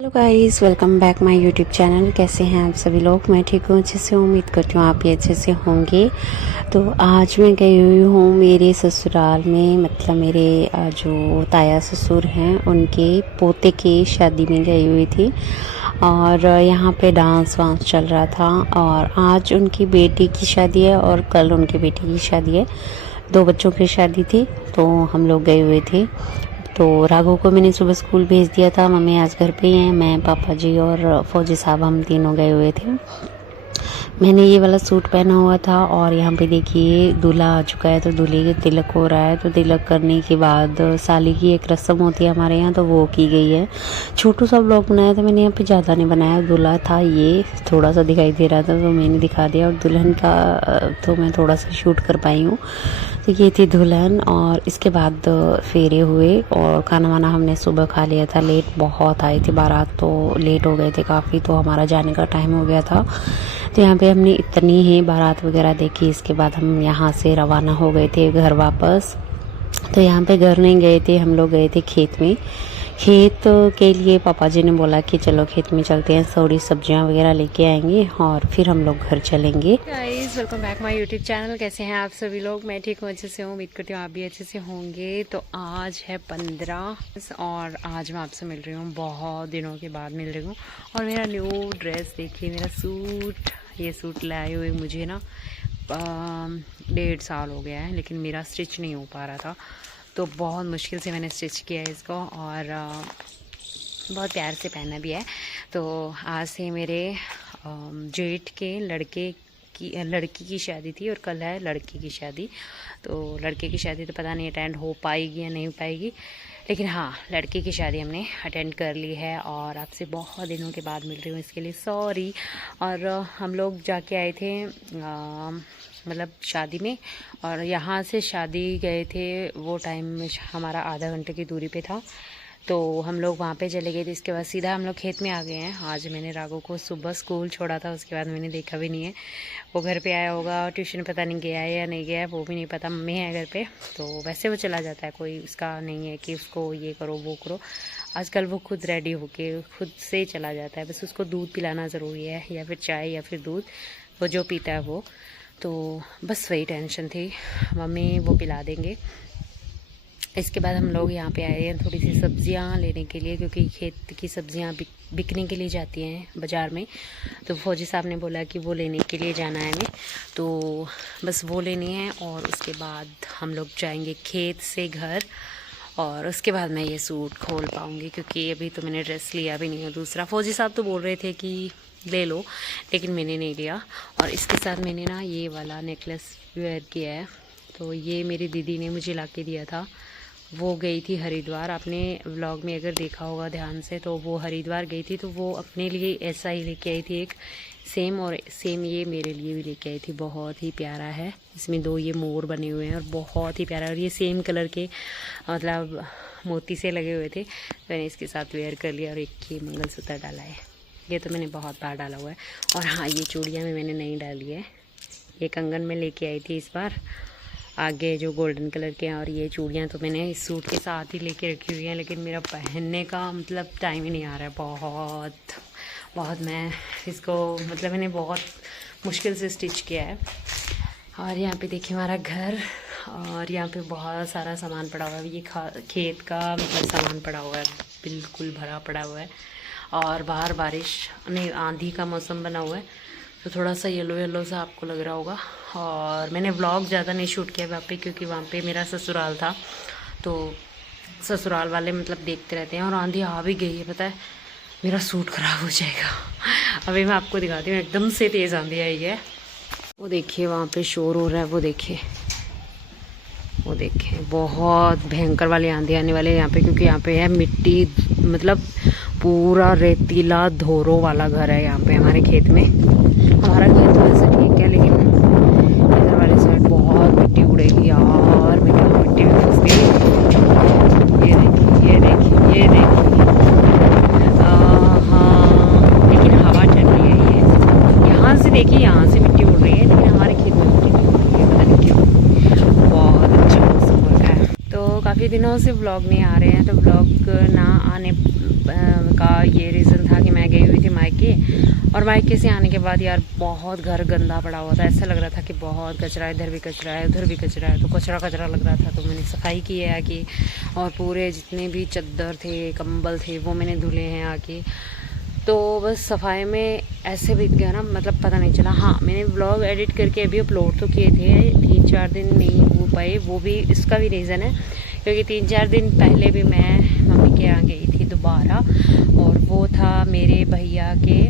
Hello guys, welcome back my YouTube channel. कैसे हैं आप सभी लोग? मैं ठीक हूँ, अच्छे से उम्मीद करती हूँ आप भी अच्छे से होंगे। तो आज मैं गई हुई हूँ मेरे ससुराल में, मतलब मेरे जो ताया ससुर हैं उनके पोते की शादी में गई हुई थी। और यहाँ पे डांस वांस चल रहा था। और आज उनकी बेटी की शादी है और कल उनकी बेटी की शादी है। 2 बच्चों की शादी थी, तो हम लोग गए हुए थे। तो राघव को मैंने सुबह स्कूल भेज दिया था। मम्मी आज घर पे ही हैं, मैं, पापा जी और फौजी साहब हम तीनों गए हुए थे। मैंने ये वाला सूट पहना हुआ था और यहाँ पे देखिए दूल्हा आ चुका है, तो दूल्हे के तिलक हो रहा है। तो तिलक करने के बाद साली की एक रस्म होती है हमारे यहाँ, तो वो की गई है। छोटू सा ब्लॉग बनाया था मैंने, यहाँ पे ज़्यादा नहीं बनाया। दूल्हा था, ये थोड़ा सा दिखाई दे रहा था तो मैंने दिखा दिया। और दुल्हन का तो मैं थोड़ा सा शूट कर पाई हूँ। तो ये थी दुल्हन, और इसके बाद फेरे हुए और खाना वाना हमने सुबह खा लिया था। लेट बहुत आए थे बारात, तो लेट हो गए थे काफ़ी, तो हमारा जाने का टाइम हो गया था। तो यहाँ पे हमने इतनी ही बारात वगैरह देखी। इसके बाद हम यहाँ से रवाना हो गए थे घर वापस। तो यहाँ पे घर नहीं गए थे, हम लोग गए थे खेत में। खेत के लिए पापा जी ने बोला कि चलो खेत में चलते हैं, थोड़ी सब्जियां वगैरह लेके आएंगे और फिर हम लोग घर चलेंगे। Guys, welcome back my YouTube channel. कैसे हैं आप सभी लोग? मैं ठीक हूँ, अच्छे से हूँ, उम्मीद करती हूँ आप भी अच्छे से होंगे। तो आज है 15 और आज मैं आपसे मिल रही हूँ, बहुत दिनों के बाद मिल रही हूँ। और मेरा न्यू ड्रेस देखिए, मेरा सूट, ये सूट लाए हुए मुझे ना 1.5 साल हो गया है, लेकिन मेरा स्टिच नहीं हो पा रहा था। तो बहुत मुश्किल से मैंने स्टिच किया है इसको, और बहुत प्यार से पहना भी है। तो आज से मेरे जेठ के लड़की की शादी थी और कल है लड़की की शादी। तो लड़के की शादी तो पता नहीं अटेंड हो पाएगी या नहीं हो पाएगी, लेकिन हाँ, लड़की की शादी हमने अटेंड कर ली है। और आपसे बहुत दिनों के बाद मिल रही हूँ, इसके लिए सॉरी। और हम लोग जाके आए थे मतलब शादी में, और यहाँ से शादी गए थे, वो टाइम में हमारा आधा घंटे की दूरी पे था। तो हम लोग वहाँ पे चले गए थे। इसके बाद सीधा हम लोग खेत में आ गए हैं। आज मैंने राघव को सुबह स्कूल छोड़ा था, उसके बाद मैंने देखा भी नहीं है। वो घर पे आया होगा, ट्यूशन पता नहीं गया है या नहीं गया है, वो भी नहीं पता। मम्मी है घर पे, तो वैसे वो चला जाता है, कोई उसका नहीं है कि उसको ये करो वो करो। आजकल वो खुद रेडी होके खुद से चला जाता है, बस उसको दूध पिलाना ज़रूरी है, या फिर चाय या फिर दूध, वो जो पीता है वो। तो बस वही टेंशन थी, मम्मी वो पिला देंगे। इसके बाद हम लोग यहाँ पे आए हैं थोड़ी सी सब्जियाँ लेने के लिए, क्योंकि खेत की सब्जियाँ बिकने के लिए जाती हैं बाज़ार में। तो फौजी साहब ने बोला कि वो लेने के लिए जाना है हमें, तो बस वो लेनी है। और उसके बाद हम लोग जाएंगे खेत से घर, और उसके बाद मैं ये सूट खोल पाऊँगी, क्योंकि अभी तो मैंने ड्रेस लिया भी नहीं है दूसरा। फौजी साहब तो बोल रहे थे कि ले लो, लेकिन मैंने नहीं लिया। और इसके साथ मैंने ना ये वाला नेकलेस वेयर किया है, तो ये मेरी दीदी ने मुझे ला के दिया था। वो गई थी हरिद्वार, आपने व्लॉग में अगर देखा होगा ध्यान से, तो वो हरिद्वार गई थी, तो वो अपने लिए ऐसा ही लेके आई थी एक सेम, और सेम ये मेरे लिए भी लेके आई थी। बहुत ही प्यारा है, इसमें 2 ये मोर बने हुए हैं और बहुत ही प्यारा। और ये सेम कलर के मतलब मोती से लगे हुए थे, तो मैंने इसके साथ वेयर कर लिया। और एक ये मंगलसूत्र डाला है, ये तो मैंने बहुत बार डाला हुआ है। और हाँ, ये चूड़ियाँ में मैंने नहीं डाली है, ये कंगन में लेके आई थी इस बार, आगे जो गोल्डन कलर के हैं। और ये चूड़ियाँ तो मैंने इस सूट के साथ ही लेके रखी हुई हैं, लेकिन मेरा पहनने का मतलब टाइम ही नहीं आ रहा है। बहुत मैं इसको मतलब मैंने बहुत मुश्किल से स्टिच किया है। और यहाँ पे देखिए हमारा घर, और यहाँ पे बहुत सारा सामान पड़ा हुआ है। ये खेत का मतलब सामान पड़ा हुआ है, बिल्कुल भरा पड़ा हुआ है। और बाहर बारिश नहीं, आंधी का मौसम बना हुआ है, तो थोड़ा सा येलो येलो सा आपको लग रहा होगा। और मैंने व्लॉग ज़्यादा नहीं शूट किया वहाँ पे, क्योंकि वहाँ पे मेरा ससुराल था, तो ससुराल वाले मतलब देखते रहते हैं। और आंधी आ भी गई है, पता है मेरा सूट ख़राब हो जाएगा। अभी मैं आपको दिखाती हूँ, एकदम से तेज़ आंधी आई है। वो देखिए वहाँ पे शोर हो रहा है, वो देखिए बहुत भयंकर वाली आंधी आने वाली है यहाँ पे, क्योंकि यहाँ पे है मिट्टी, मतलब पूरा रेतीला धोरो वाला घर है यहाँ पे हमारे खेत में। हमारा खेत तो वैसे ठीक है, लेकिन इधर वाले साइड बहुत मिट्टी उड़ेगी यार, मैं क्या मिट्टी में फंस गई। ये देखिए हाँ, लेकिन हवा चल रही है। ये यहाँ से देखिए, यहाँ से मिट्टी उड़ रही है, लेकिन हमारे खेत में मिट्टी नहीं उड़ रही है, पता नहीं क्यों। बहुत अच्छा मौसम हो रहा है। तो काफ़ी दिनों से व्लॉग नहीं आ रहे हैं, तो व्लॉग ना आने का ये रीज़न और मायके से आने के बाद यार बहुत घर गंदा पड़ा हुआ था, ऐसा लग रहा था कि बहुत कचरा है, इधर भी कचरा है उधर भी कचरा है, तो कचरा कचरा लग रहा था। तो मैंने सफाई की है आके, और पूरे जितने भी चादर थे कंबल थे वो मैंने धुले हैं आके। तो बस सफाई में ऐसे बीत गया ना, मतलब पता नहीं चला। हाँ, मैंने व्लॉग एडिट करके अभी अपलोड तो किए थे, 3-4 दिन नहीं हो पाए। वो भी इसका भी रीज़न है क्योंकि 3-4 दिन पहले भी मैं मम्मी के यहाँ गई थी दोबारा, और वो था मेरे भैया के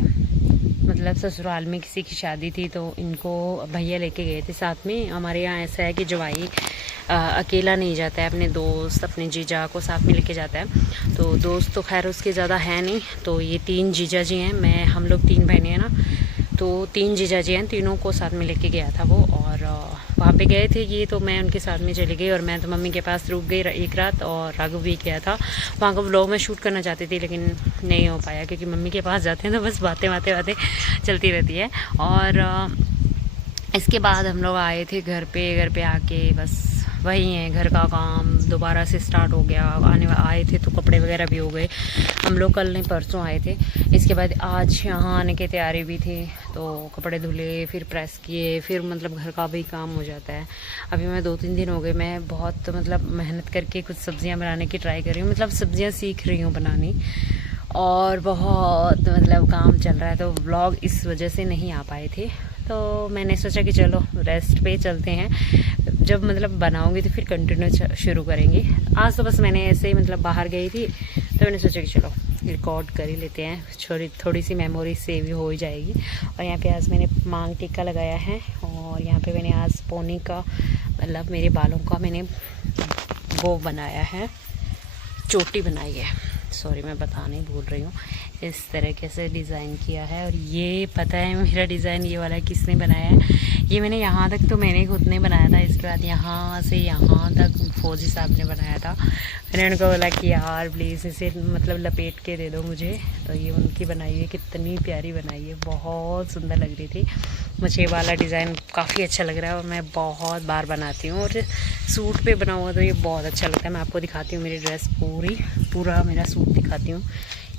मतलब ससुराल में किसी की शादी थी, तो इनको भैया लेके गए थे साथ में। हमारे यहाँ ऐसा है कि जवाई अकेला नहीं जाता है, अपने दोस्त अपने जीजा को साथ में लेके जाता है। तो दोस्त तो खैर उसके ज़्यादा है नहीं, तो ये 3 जीजा जी हैं, मैं हम लोग 3 बहनें हैं ना, तो 3 जीजा जी हैं, तीनों को साथ में लेके गया था वो। और वहाँ पे गए थे ये, तो मैं उनके साथ में चली गई, और मैं तो मम्मी के पास रुक गई एक रात, और राघव भी गया था वहाँ का व्लॉग मैं शूट करना चाहती थी लेकिन नहीं हो पाया, क्योंकि मम्मी के पास जाते हैं तो बस बातें चलती रहती है। और इसके बाद हम लोग आए थे घर पे आके बस वही है, घर का काम दोबारा से स्टार्ट हो गया। आए थे तो कपड़े वगैरह भी हो गए, हम लोग कल नहीं परसों आए थे। इसके बाद आज यहाँ आने की तैयारी भी थी, तो कपड़े धुले फिर प्रेस किए, फिर मतलब घर का भी काम हो जाता है। अभी मैं 2-3 दिन हो गए, मैं बहुत मतलब मेहनत करके कुछ सब्जियाँ बनाने की ट्राई कर रही हूँ, मतलब सब्जियाँ सीख रही हूँ बनानी, और बहुत मतलब काम चल रहा है, तो व्लॉग इस वजह से नहीं आ पाए थे। तो मैंने सोचा कि चलो रेस्ट पे चलते हैं, जब मतलब बनाऊंगी तो फिर कंटिन्यू शुरू करेंगे। आज तो बस मैंने ऐसे ही मतलब बाहर गई थी, तो मैंने सोचा कि चलो रिकॉर्ड कर ही लेते हैं, थोड़ी सी मेमोरी सेव हो ही जाएगी। और यहाँ पे आज मैंने मांग टीका लगाया है, और यहाँ पे मैंने आज पोनी का मतलब मेरे बालों का मैंने वो बनाया है, चोटी बनाई है, सॉरी मैं बताने भूल रही हूँ। इस तरीके से डिज़ाइन किया है, और ये पता है मेरा डिज़ाइन ये वाला किसने बनाया है? ये मैंने यहाँ तक तो मैंने खुद ने बनाया था, इसके बाद यहाँ से यहाँ तक फौजी साहब ने बनाया था। मैंने उनको बोला कि यार प्लीज़ इसे मतलब लपेट के दे दो मुझे, तो ये उनकी बनाई है, कितनी प्यारी बनाई है, बहुत सुंदर लग रही थी। मुझे वाला डिज़ाइन काफ़ी अच्छा लग रहा है, और मैं बहुत बार बनाती हूँ, और सूट पे बना हुआ तो ये बहुत अच्छा लगता है। मैं आपको दिखाती हूँ मेरी ड्रेस पूरा मेरा सूट दिखाती हूँ।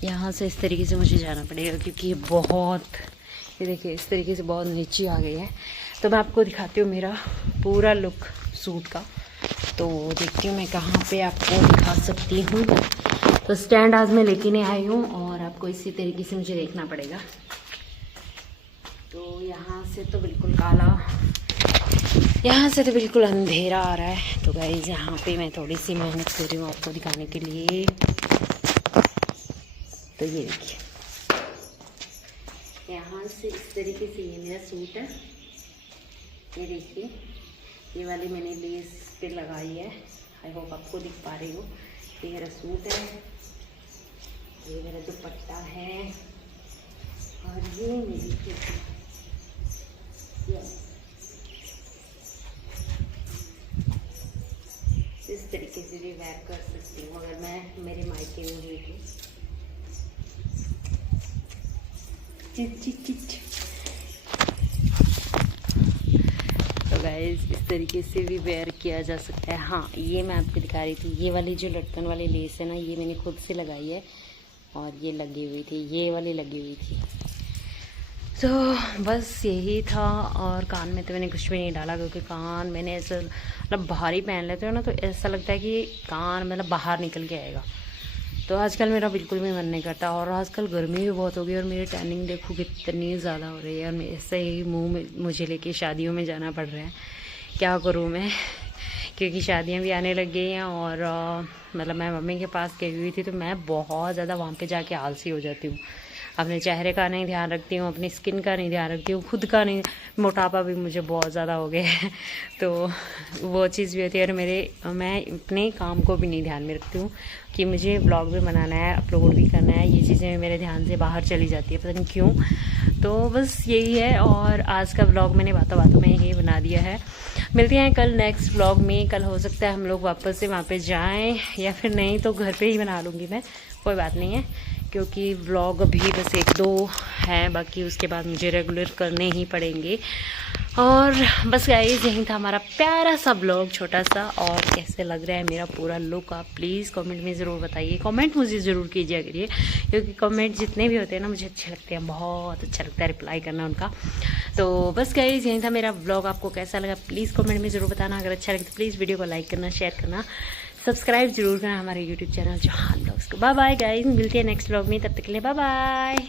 यहाँ से इस तरीके से मुझे जाना पड़ेगा, क्योंकि ये बहुत, ये देखिए इस तरीके से बहुत नीचे आ गई है। तो मैं आपको दिखाती हूँ मेरा पूरा लुक सूट का। तो देखती हूँ मैं कहाँ पे आपको दिखा सकती हूँ। तो स्टैंड आज मैं लेके नहीं आई हूँ, और आपको इसी तरीके से मुझे देखना पड़ेगा। तो यहाँ से तो बिल्कुल काला, यहाँ से तो बिल्कुल अंधेरा आ रहा है। तो गाइस यहाँ पे मैं थोड़ी सी मेहनत कर रही हूँ आपको दिखाने के लिए। तो ये देखिए, यहाँ से इस तरीके से ये मेरा सूट है, ये देखिए ये वाली मैंने लेस पे लगाई है, आई होप आपको दिख पा रही हो। ये मेरा सूट है, ये मेरा दुपट्टा है, और ये मेरी इस तरीके से भी वेयर कर सकती हूँ अगर मैं मेरे मायके में हुई थी। तो गाइस इस तरीके से भी वेयर किया जा सकता है। हाँ, ये मैं आपको दिखा रही थी, ये वाली जो लटकन वाली लेस है ना, ये मैंने खुद से लगाई है, और ये लगी हुई थी, ये वाली लगी हुई थी। तो बस यही था, और कान में तो मैंने कुछ भी नहीं डाला, क्योंकि कान मैंने ऐसा मतलब भारी पहन लेते हो ना, तो ऐसा लगता है कि कान मतलब बाहर निकल के आएगा। तो आजकल मेरा बिल्कुल भी मन नहीं करता, और आजकल गर्मी भी बहुत हो गई, और मेरी टैनिंग देखो कितनी ज़्यादा हो रही है, और ऐसे ही मुंह में मुझे लेके शादियों में जाना पड़ रहा है। क्या करूँ मैं, क्योंकि शादियाँ भी आने लग गई हैं, और मतलब मैं मम्मी के पास गई हुई थी, तो मैं बहुत ज़्यादा वहाँ पे जाके आलसी हो जाती हूँ। अपने चेहरे का नहीं ध्यान रखती हूँ, अपनी स्किन का नहीं ध्यान रखती हूँ, खुद का नहीं, मोटापा भी मुझे बहुत ज़्यादा हो गया है। तो वो चीज़ भी होती है, और मैं अपने काम को भी नहीं ध्यान में रखती हूँ कि मुझे ब्लॉग भी बनाना है, अपलोड भी करना है, ये चीज़ें मेरे ध्यान से बाहर चली जाती है, पता नहीं क्यों। तो बस यही है, और आज का ब्लॉग मैंने बातों में ही बना दिया है। मिलते हैं कल नेक्स्ट ब्लॉग में। कल हो सकता है हम लोग वापस से वहाँ पे जाएं, या फिर नहीं तो घर पे ही बना लूँगी मैं, कोई बात नहीं है, क्योंकि व्लॉग अभी बस 1-2 हैं बाकी, उसके बाद मुझे रेगुलर करने ही पड़ेंगे। और बस गाइस यही था हमारा प्यारा सा ब्लॉग छोटा सा। और कैसे लग रहा है मेरा पूरा लुक आप प्लीज़ कमेंट में ज़रूर बताइए। कमेंट मुझे ज़रूर कीजिए करिए, क्योंकि कमेंट जितने भी होते हैं ना मुझे अच्छे लगते हैं, बहुत अच्छा लगता है रिप्लाई करना उनका। तो बस गाइस यही था मेरा ब्लॉग। आपको कैसा लगा प्लीज़ कमेंट में ज़रूर बताना। अगर अच्छा लगे तो प्लीज़ वीडियो को लाइक करना, शेयर करना, सब्सक्राइब जरूर करना हमारे यूट्यूब चैनल जोहान ब्लॉग्स को। बाय बाय गाइस, मिलती है नेक्स्ट ब्लॉग में, तब तक के लिए बाय बाय।